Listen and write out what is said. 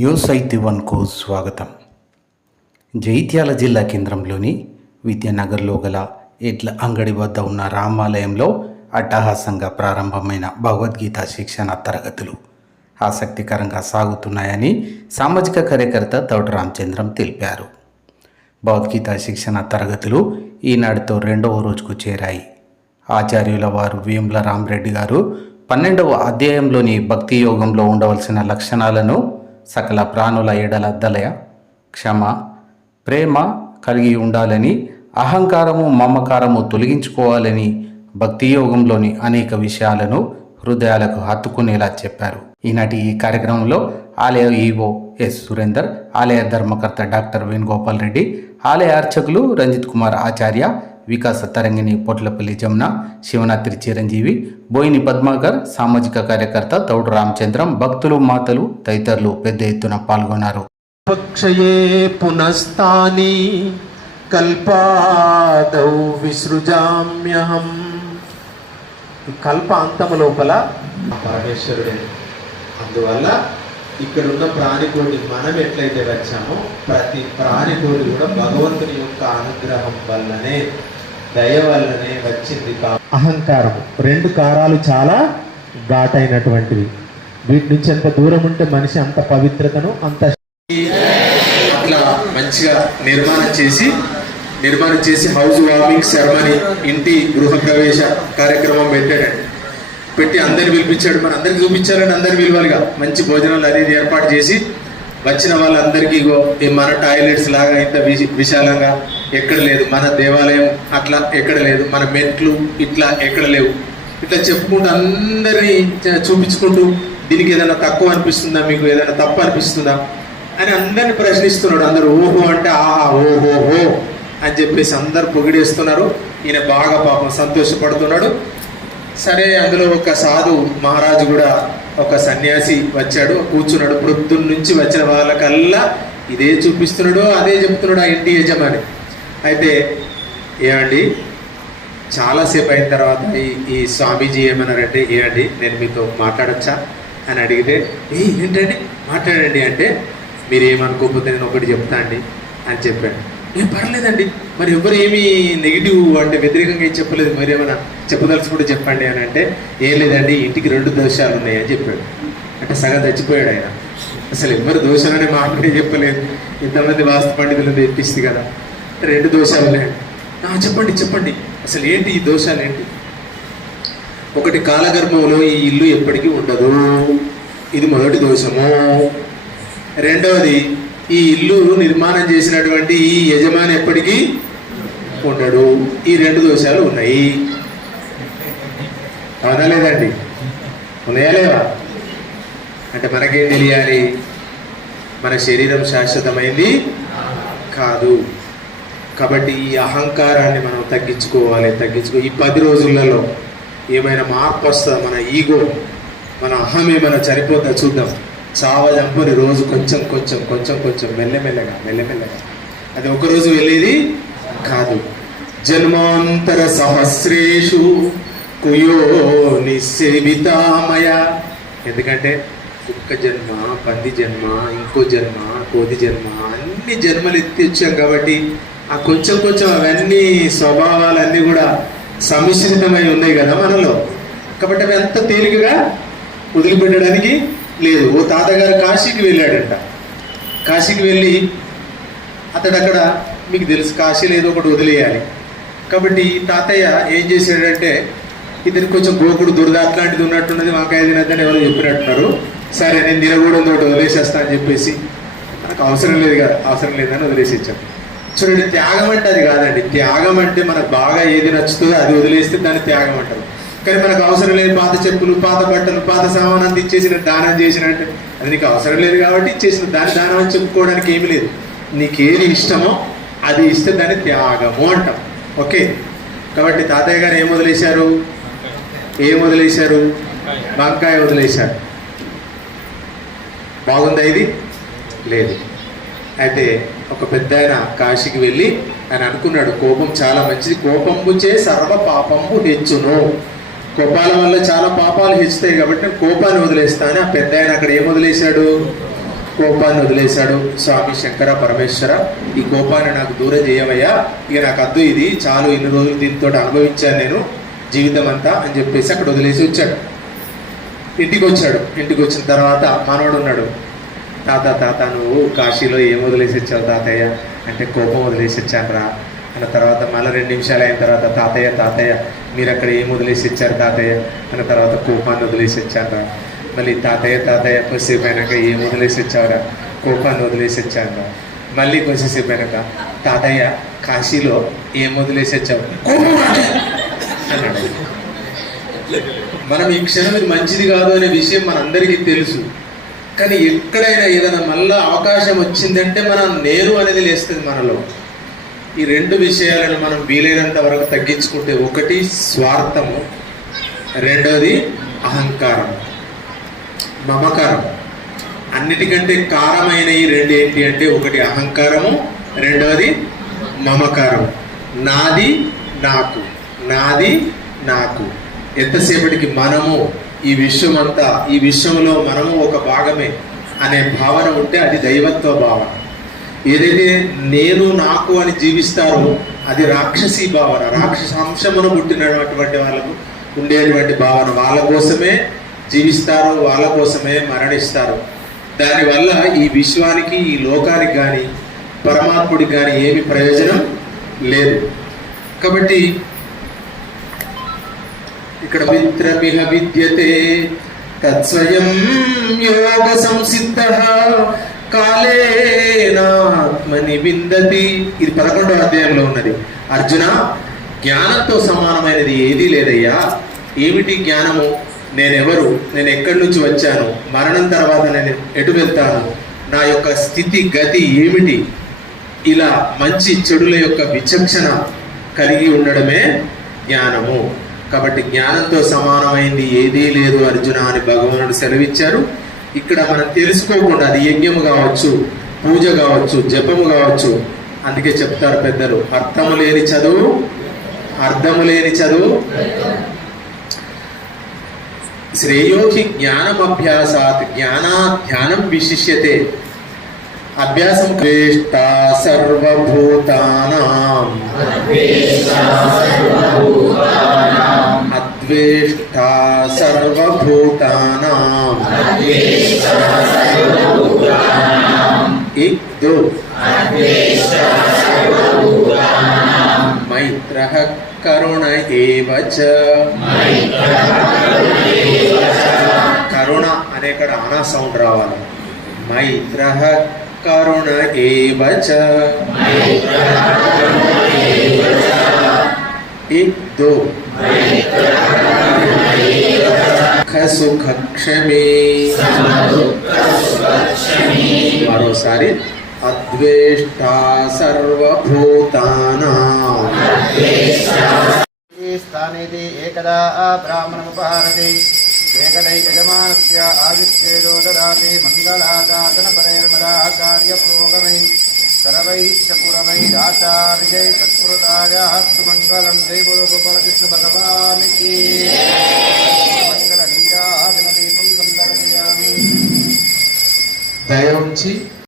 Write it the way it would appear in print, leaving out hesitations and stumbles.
News 81కు స్వాగతం. జైత్యాల జిల్లా కేంద్రంలోని విద్యానగర్లో గల ఎడ్ల అంగడి వద్ద ఉన్న రామాలయంలో అట్టహాసంగా ప్రారంభమైన భగవద్గీత శిక్షణ తరగతులు ఆసక్తికరంగా సాగుతున్నాయని సామాజిక కార్యకర్త తౌట రామచంద్రం తెలిపారు. భగవద్గీత శిక్షణ తరగతులు ఈనాటితో 2వ రోజుకు చేరాయి. ఆచార్యుల వారు వేముల రామరెడ్డి గారు 12వ అధ్యాయంలోని భక్తి యోగంలో ఉండవలసిన లక్షణాలను సకల ప్రాణుల ఎడల దయ, క్షమ, ప్రేమ కలిగి ఉండాలని, అహంకారము మమకారము తొలగించుకోవాలని భక్తి యోగంలోని అనేక విషయాలను హృదయాలకు హత్తుకునేలా చెప్పారు. ఈనాటి ఈ కార్యక్రమంలో ఆలయ ఈవో ఎస్ సురేందర్, ఆలయ ధర్మకర్త డాక్టర్ వేణుగోపాల్ రెడ్డి, ఆలయ అర్చకులు రంజిత్ కుమార్ ఆచార్య, వికాస తరంగిణి పొట్లపల్లి జమున, శివనాత్రి చిరంజీవి, బోయిని పద్మాకర్, సామాజిక కార్యకర్త తౌడు రామచంద్రం, భక్తులు, మాతలు తదితరులు పెద్ద ఎత్తున పాల్గొన్నారు. పక్షయే పునస్తాని కల్పాదౌ విసృజామ్యహం. కల్ప అంతము లోపల పరమేశ్వరుడే. అందువల్ల ఇక్కడున్న ప్రాణికోటి మనం ఎట్లయితే వచ్చామో ప్రతి ప్రాణికోటి కూడా భగవంతుని యొక్క అనుగ్రహం వల్లనే, దయ వల్లనే వచ్చింది. అహంకారం, 2 కారాలు చాలా ఘాటైనటువంటివి. వీటి నుంచి ఎంత దూరం ఉంటే మనిషి అంత పవిత్రతను అంత అట్లా మంచిగా నిర్మాణం చేసి హౌస్ వార్మింగ్ సెరమనీ, ఇంటి గృహ ప్రవేశ కార్యక్రమం పెట్టాడండి. పెట్టి అందరిని పిలిపించాడు. మన అందరికి చూపించాలని అందరు పిలవాలిగా. మంచి భోజనాలు అది ఏర్పాటు చేసి వచ్చిన వాళ్ళందరికీ మన టాయిలెట్స్ లాగా ఇంత విశాలంగా ఎక్కడ లేదు, మన దేవాలయం అట్లా ఎక్కడ లేదు, మన మెట్లు ఇట్లా ఎక్కడ లేవు, ఇట్లా చెప్పుకుంటూ అందరినీ చూపించుకుంటూ దీనికి ఏదైనా తక్కువ అనిపిస్తుందా, మీకు ఏదైనా తప్పు అనిపిస్తుందా అని అందరిని ప్రశ్నిస్తున్నాడు. అందరూ ఓహో అంటే ఆహా ఓహోహో అని చెప్పేసి అందరు పొగిడేస్తున్నారు. ఈయన బాగా పాపం సంతోషపడుతున్నాడు. సరే, అందులో ఒక సాధు మహారాజు కూడా, ఒక సన్యాసి వచ్చాడు, కూర్చున్నాడు. పొద్దున్న నుంచి వచ్చిన వాళ్ళకల్లా ఇదే చూపిస్తున్నాడు, అదే చెప్తున్నాడు ఆ ఇంటి యజమాని. అయితే ఏమండి చాలాసేపు అయిన తర్వాత ఈ స్వామీజీ ఏమన్నారంటే, ఏమండి నేను మీతో మాట్లాడచ్చా అని అడిగితే, ఏంటండి మాట్లాడండి అంటే, మీరు ఏమనుకోకపోతే నేను ఒకటి చెప్తా అండి అని చెప్పాడు. ఏం పర్లేదండి, మరి ఎవరు ఏమీ నెగిటివ్ అంటే వ్యతిరేకంగా ఏం చెప్పలేదు, మరి ఏమైనా చెప్పదలుచుకుంటే చెప్పండి అని అంటే, ఏం లేదండి ఇంటికి 2 దోషాలు ఉన్నాయి అని చెప్పాడు. అంటే సగం చచ్చిపోయాడు ఆయన. అసలు ఎవరు దోషాలనే మాట్లాడే చెప్పలేదు, ఇంతమంది వాస్తు పండితులు తెప్పిస్తుంది కదా. 2 దోషాలు ఉన్నాయండి. చెప్పండి అసలు ఏంటి ఈ దోషాలు ఏంటి? ఒకటి, కాలగర్భంలో ఈ ఇల్లు ఎప్పటికీ ఉండదు, ఇది మొదటి దోషము. రెండవది, ఈ ఇల్లు నిర్మాణం చేసినటువంటి ఈ యజమాని ఎప్పటికీ ఉండడు. ఈ 2 దోషాలు ఉన్నాయి. అవునా లేదండి? ఉన్నాయా లేవా? అంటే మనకేం తెలియాలి? మన శరీరం శాశ్వతమైంది కాదు. కాబట్టి ఈ అహంకారాన్ని మనం తగ్గించుకోవాలి. ఈ 10 రోజులలో ఏమైనా మార్పు వస్తుందా? మన ఈగో, మన అహం ఏమైనా చనిపోద్దా చూద్దాం. చావజంపని రోజు కొంచెం మెల్లమెల్లగా. అది ఒకరోజు వెళ్ళేది కాదు. జన్మాంతర సహస్రేషు కుయో నిస్సేవితామయ. ఎందుకంటే కుక్క జన్మ, పంది జన్మ, ఇంకో జన్మ, కోతి జన్మ, అన్ని జన్మలు ఎత్తి వచ్చాం కాబట్టి ఆ కొంచెం అవన్నీ స్వభావాలన్నీ కూడా సమిశ్రితమై ఉన్నాయి కదా మనలో. కాబట్టి అవి అంత తేలికగా వదిలిపెట్టడానికి లేదు. ఓ తాతగారు కాశీకి వెళ్ళాడంట. కాశీకి వెళ్ళి అతడు అక్కడ, మీకు తెలుసు కాశీలో ఏదో ఒకటి వదిలేయాలి కాబట్టి తాతయ్య ఏం చేశాడంటే, ఇతనికి కొంచెం గోకుడు దురద అట్లాంటిది ఉన్నట్టున్నది, వంకాయ తినద్దని ఎవరో చెప్పినట్టున్నారు. సరే నేను తినకూడదు తోటి వదిలేసేస్తా అని చెప్పేసి, మనకు అవసరం లేదని వదిలేసి ఇచ్చాను. చూడండి, త్యాగం అంటే అది కాదండి. త్యాగం అంటే మనకు బాగా ఏది నచ్చుతుందో అది వదిలేస్తే దాన్ని త్యాగం అంటారు. కానీ మనకు అవసరం లేదు, పాత చెప్పులు, పాత బట్టలు, పాత సామానంతా ఇచ్చేసిన, దానం చేసినట్టు, అది నీకు అవసరం లేదు కాబట్టి ఇచ్చేసిన, దాని దానం అని చెప్పుకోవడానికి ఏమి లేదు. నీకేది ఇష్టమో అది ఇస్తే దాన్ని త్యాగము అంటాం. ఓకే, కాబట్టి తాతయ్య గారు ఏం వదిలేశారు? వంకాయ వదిలేశారు. బాగుందా ఇది? లేదు. అయితే ఒక పెద్ద ఆయన కాశీకి వెళ్ళి ఆయన అనుకున్నాడు, కోపం చాలా మంచిది, కోపంబుచే సర్వ పాపంబు హెచ్చును. కోపాల వల్ల చాలా పాపాలు హెచ్చుతాయి కాబట్టి కోపాన్ని వదిలేస్తాను. ఆ పెద్ద ఆయన అక్కడ ఏం వదిలేశాడు? కోపాన్ని వదిలేశాడు. స్వామి శంకర పరమేశ్వర, ఈ కోపాన్ని నాకు దూరం చేయవయ్యా, ఇక నాకు అద్దు, ఇది చాలు, ఇన్ని రోజులు దీంతో అనుభవించాను నేను జీవితం అంతా అని చెప్పేసి అక్కడ వదిలేసి వచ్చాడు. ఇంటికి వచ్చాడు. ఇంటికి వచ్చిన తర్వాత మనవడు ఉన్నాడు. తాత తాత నువ్వు కాశీలో ఏం వదిలేసి వచ్చావు తాతయ్య అంటే, కోపం వదిలేసి వచ్చాను రా అన్న తర్వాత మళ్ళీ 2 నిమిషాలు అయిన తర్వాత తాతయ్య తాతయ్య మీరు అక్కడ ఏం వదిలేసి వచ్చారు తాతయ్య అన్న తర్వాత కోపాన్ని వదిలేసి వచ్చాను రా. మళ్ళీ తాతయ్య తాతయ్య కొద్దిసేపు అయినాక ఏం వదిలేసి వచ్చావురా, కోపాన్ని వదిలేసి వచ్చాను రా. మళ్ళీ కొద్దిసేపు అయినాక తాతయ్య కాశీలో ఏం వదిలేసి వచ్చావు అన్నాడు. మనం ఈ క్షణం ఇది మంచిది కాదు అనే విషయం మనందరికీ తెలుసు. కానీ ఎక్కడైనా ఏదైనా మళ్ళా అవకాశం వచ్చిందంటే మనం నేను అనేది లేస్తుంది మనలో. ఈ 2 విషయాలను మనం వీలైనంత వరకు తగ్గించుకుంటే, ఒకటి స్వార్థము, రెండోది అహంకారం, మమకారం. అన్నిటికంటే కారమైన ఈ 2 ఏంటి అంటే, ఒకటి అహంకారము, రెండవది మమకారం. నాది నాకు, నాది నాకు. ఎంతసేపటికి మనము ఈ విశ్వం అంతా, ఈ విశ్వంలో మనము ఒక భాగమే అనే భావన ఉంటే అది దైవత్వ భావన. ఏదైతే నేను నాకు అని జీవిస్తారో అది రాక్షసీ భావన, రాక్షస అంశమును పుట్టినటువంటి వాళ్ళకు ఉండేటువంటి భావన. వాళ్ళ కోసమే జీవిస్తారు, వాళ్ళ కోసమే మరణిస్తారు. దానివల్ల ఈ విశ్వానికి, ఈ లోకానికి కానీ పరమాత్ముడికి కానీ ఏమి ప్రయోజనం లేదు. కాబట్టి ఇక్కడ మిత్రమిహ విద్యతే తత్స్వయం యోగ సంసిద్ధః కాలేనాత్మని విందతి. ఇది 11వ అధ్యాయంలో ఉన్నది. అర్జున, జ్ఞానంతో సమానమైనది ఏదీ లేదయ్యా. ఏమిటి జ్ఞానము? నేనెవరు, నేను ఎక్కడి నుంచి వచ్చాను, మరణం తర్వాత నేను ఎటు వెళ్తాను, నా యొక్క స్థితి గతి ఏమిటి, ఇలా మంచి చెడుల యొక్క విచక్షణ కలిగి ఉండడమే జ్ఞానము. కాబట్టి జ్ఞానంతో సమానమైంది ఏదీ లేదు అర్జున అని భగవానుడు సెలవిచ్చారు. ఇక్కడ మనం తెలుసుకోకుండా, అది యజ్ఞము కావచ్చు, పూజ కావచ్చు, జపము కావచ్చు, అందుకే చెప్తారు పెద్దలు, అర్థము లేని చదువు, అర్థము లేని చదువు. శ్రేయోహి జ్ఞానమభ్యాసాత్ జ్ఞానాత్ ధ్యానం విశిష్యతే. అభ్యాసం ద్వేష్ట సర్వభూతానాం అద్వేష్ట సర్వభూతానాం ఇక్దో మైత్రః కరుణ ఏవ చ. కరుణ అనే ఇక్కడ అనా సౌండ్ రావాలి. మైత్రః కరుణ ఏవ చ. ఇక్దో సుఖ క్షమే. మరోసారి అద్వేష్ట సర్వభూతానాం. స్థానేతి ఏకదా బ్రాహ్మణముపహారతి ఏకదైకజమానస్య ఆదిత్యేదో దదాతి మంగళాగాతన పరైర్మదా కార్యప్రోగమై సర్వైశ్చ పురమైరాచార్యై తత్పురుషాయాస్తు మంగళం. జై బోలో గోపాల కృష్ణ భగవానికి. మంగళ నీరాజన దీపం సందర్శయామి. దయ ఉంచి